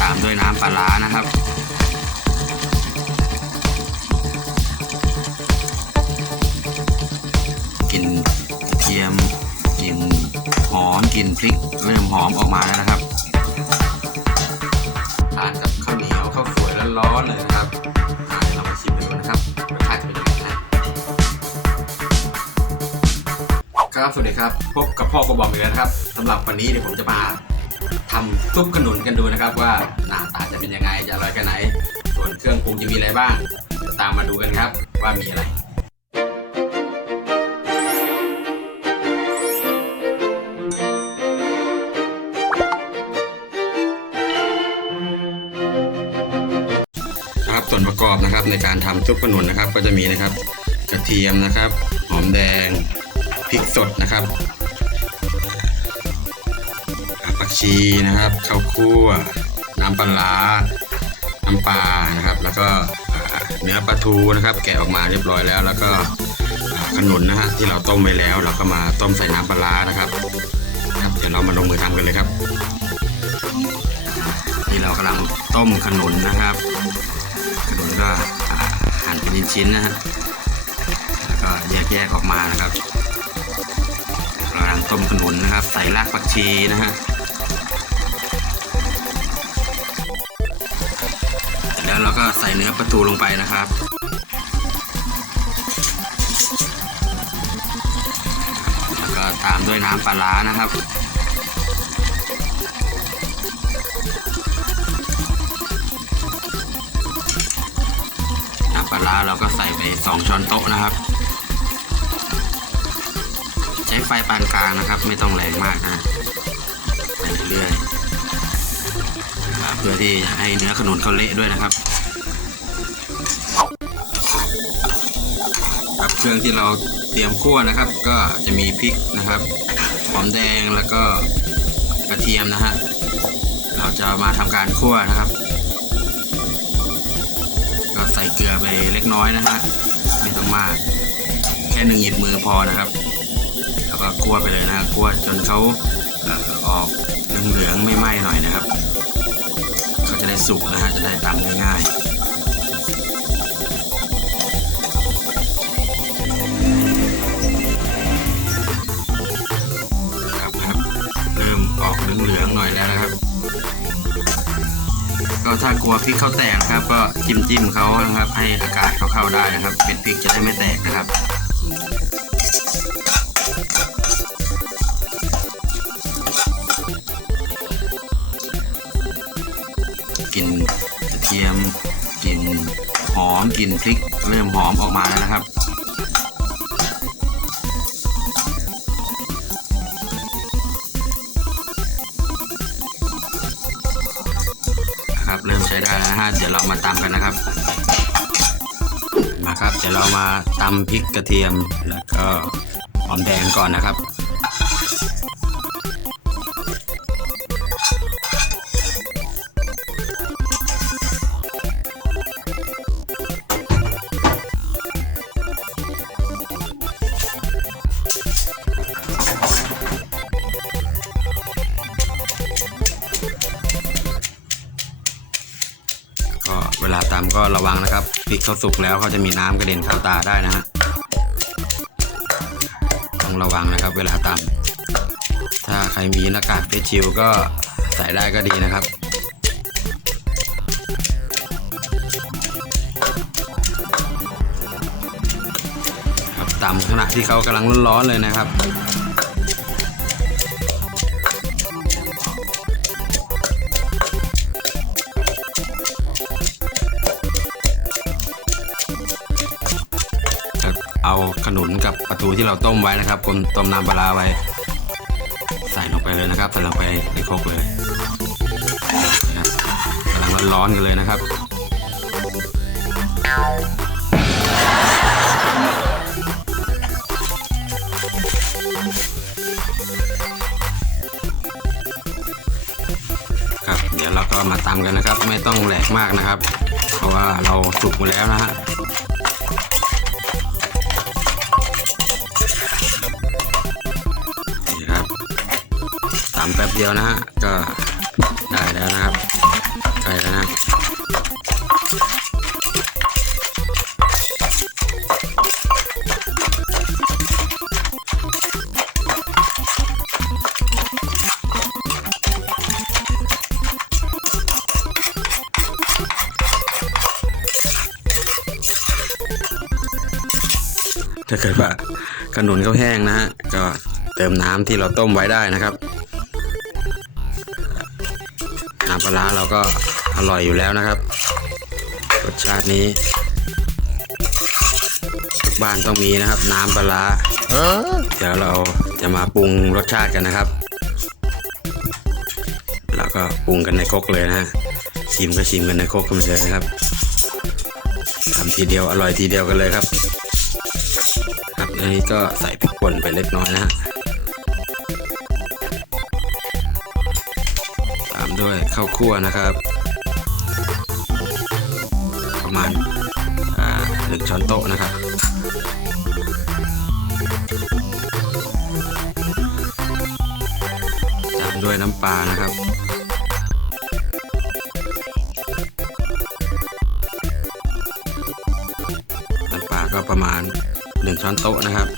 ตามด้วยน้ำปลาร้านะครับ กลิ่นกระเทียมกลิ่นหอมกลิ่นพริกเริ่มหอมออกมาแล้วนะครับทานกับข้าวเหนียวข้าวสวยร้อนๆเลยนะครับอ่าเดี๋ยวเรามาชิมกันดูนะครับรสชาติจะเป็นยังไงนะครับสวัสดีครับ พบกับพ่อกระบอกอีกแล้วนะครับสำหรับวันนี้เดี๋ยวผมจะมา ทำซุปขนุนกันดูนะครับว่าหน้าตาจะเป็นยังไงจะอร่อยแค่ไหน ส่วนเครื่องปรุงจะมีอะไรบ้าง ตามมาดูกันครับว่ามีอะไรนะครับส่วนประกอบนะครับในการทำซุปขนุนนะครับ ก็จะมีนะครับ กระเทียมนะครับ หอมแดงพริกสดนะครับ ชีนะครับข้าวคั่ว น้ำปลาน้ำปลานะครับ แล้วก็เนื้อปลาทูนะครับ แกะออกมาเรียบร้อยแล้ว แล้วก็ขนุนนะฮะที่เราต้มไว้แล้ว เราก็มาต้มใส่น้ำปลานะครับครับเดี๋ยวเรามาลงมือทำกันเลยครับ นี่เรากำลังต้มขนุนนะครับขนุนก็หั่นเป็นชิ้นๆนะฮะแล้วก็แยกๆออกมานะครับเรากำลังต้มขนุนนะครับ ใส่รากผักชีนะฮะ แล้วก็ใส่เนื้อปลาทูลงไปนะครับ แล้วก็ตามด้วยน้ำปลาร้านะครับน้ำปลาร้าเราก็ใส่ไป 2 ช้อนโต๊ะนะครับ ใช้ไฟปานกลางนะครับ ไม่ต้องแรงมากนะใส่เรื่อย เพื่อที่จะให้เนื้อขนุนเขาเละด้วยนะครับครับเครื่องที่เราเตรียมคั่วนะครับ ก็จะมีพริกนะครับหอมแดงแล้วก็กระเทียมนะฮะเราจะมาทำการคั่วนะครับ ก็ใส่เกลือไปเล็กน้อยนะฮะไม่ต้องมากแค่หนึ่งหยิบมือพอนะครับแล้วก็คั่วไปเลยนะคั่วจนเขาออกเหลืองๆไม่ไหม้หน่อยนะครับ ได้สุกนะฮะจะได้ตำง่ายๆครับครับเริ่มออกเหลืองๆหน่อยแล้วนะครับ ก็ถ้ากลัวพริกเขาแตกนะครับ ก็จิ้มจิ้มๆเขานะครับ ให้อากาศเขาเข้าได้นะครับ เป็นพริกจะได้ไม่แตกนะครับ หอมกลิ่นพริกเริ่มหอมออกมาแล้วนะครับนะครับเริ่มใช้ได้แล้วนะฮะเดี๋ยวเรามาตำกันนะครับ มาครับเดี๋ยวเรามาตำพริกกระเทียมแล้วก็หอมแดงก่อนนะครับ เวลาตำก็ระวังนะครับพริกเขาสุกแล้วเขาจะมีน้ำกระเด็นเข้าตาได้นะฮะต้องระวังนะครับ เวลาตำถ้าใครมีหน้ากากเฟสชิลก็ใส่ได้ก็ดีนะครับครับตำขณะที่เขากำลังร้อนๆเลยนะครับ ขนุนกับปลาทูที่เราต้มไว้นะครับคนต้มน้ำปลาไว้ ใส่ลงไปเลยนะครับใส่ลงไปในครกเลยนะครับกำลังร้อนๆกันเลยนะครับครับเดี๋ยวเราก็มาตำกันนะครับ ไม่ต้องแหลกมากนะครับ เพราะว่าเราสุกมดแล้วนะฮะามแป๊บเดียวนะฮะ ก็ได้แล้วนะครับได้แล้วนะถ้าเกิดว่าขนุนเขาแห้งนะฮะก็เติมน้ำที่เราต้มไว้ได้นะครับ ร้าเราก็อร่อยอยู่แล้วนะครับ รสชาตินี้บ้านต้องมีนะครับ น้ำปลาเดี๋ยวเราจะมาปรุงรสชาติกันนะครับ แล้วก็ปรุงกันในครกเลยนะฮะชิมก็ชิมกันในครกกันเลยนะครับทำทีเดียวอร่อยทีเดียวกันเลยครับครับอันนี้ก็ใส่พริกป่นไปเล็กน้อยนะฮะ ด้วยข้าวคั่วนะครับ ประมาณหนึ่งช้อนโต๊ะนะครับตามด้วยน้ำปลานะครับน้ำปลาก็ประมาณ 1 ช้อนโต๊ะนะครับ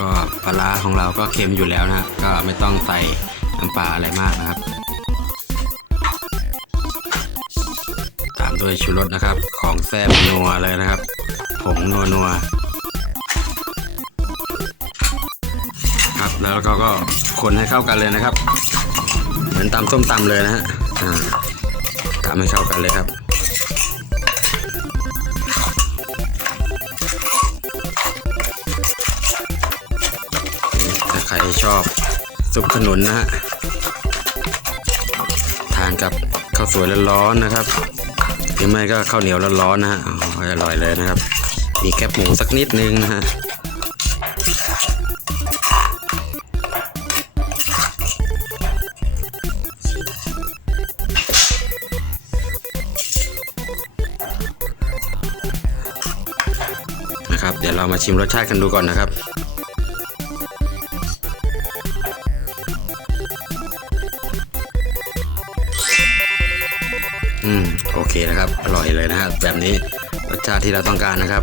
ก็ปลาของเราก็เค็มอยู่แล้วนะก็ไม่ต้องใส่น้ำปลาอะไรมากนะครับ ตามด้วยชูรสนะครับ ของแซ่บนัวเลยนะครับ ผงนัวนัวครับแล้วก็ก็คนให้เข้ากันเลยนะครับ เหมือนตำส้มตำเลยนะฮะอ่าตำให้เข้ากันเลยครับ ครชอบซุปขนุนนะฮะทานกับข้าวสวยร้อนๆนะครับหรือไม่ก็ข้าวเหนียวร้อนๆนะฮะอ๋ออร่อยเลยนะครับ มีแคบหมูสักนิดนึงนะฮะนะครับเดี๋ยวเรามาชิมรสชาติกันดูก่อนนะครับ เคนะครับ อร่อยเลยนะฮะแบบนี้รสชาติที่เราต้องการนะครับ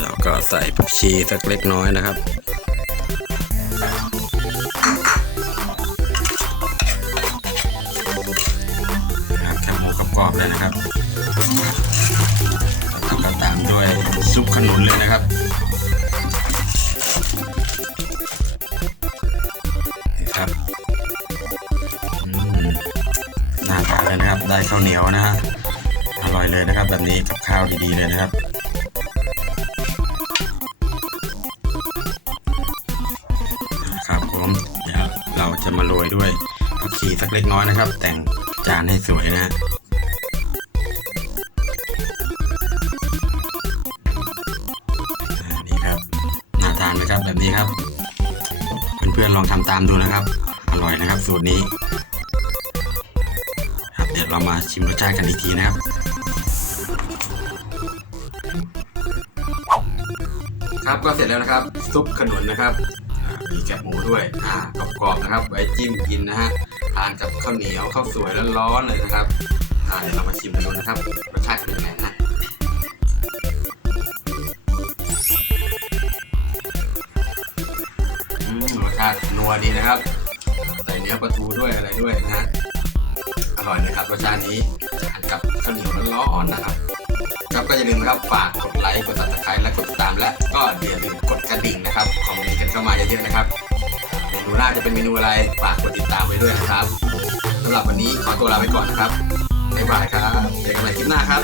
แล้วก็ใส่ผักชีสักเล็กน้อยนะครับนะครับแคบหมูกรอบๆเลยนะครับแล้วก็ตามด้วยซุปขนุนเลยนะครับ ได้ข้าวเหนียวนะฮะอร่อยเลยนะครับ แบบนี้กับข้าวดีๆเลยนะครับครับผมเดี๋ยวเราจะมาโรยด้วยผักชีสักเล็กน้อยนะครับ แต่งจานให้สวยนะฮะนี่ครับน่าทานไหมครับแบบนี้ครับ เพื่อนๆลองทำตามดูนะครับ อร่อยนะครับ สูตรนี้ ดี๋ยวเรามาชิมรสชาติกันอีกทีนะครับครับก็เสร็จแล้วนะครับซุปขนุนนะครับมีแกะหมูด้วยอ่ากรอบๆนะครับไว้จิ้มกินนะฮะทานกับข้าวเหนียวข้าวสวยร้อนๆเลยนะครับอ่าเดี๋ยวเรามาชิมกันดูนะครับรสชาติเป็นยังไงนะรสชาตินัวดีนะครับ ใส่เนื้อปลาทูด้วยอะไรด้วยนะฮะ ร่อยนะครับรสชาตินี้ทานกับข้าวเหนียวร้อนๆนะครับครับก็อย่าลืมนะครับฝากกดไลค์กดติดตามและกดติดตามและก็อย่าลืมกดกระดิ่งนะครับคอมเมนต์กันเข้ามาเยอะๆนะครับเมนูหน้าจะเป็นเมนูอะไรฝากกดติดตามไว้ด้วยนะครับสำหรับวันนี้ขอตัวลาไปก่อนนะครับบ๊ายบายครับเจอกันใหม่คลิปหน้าครับ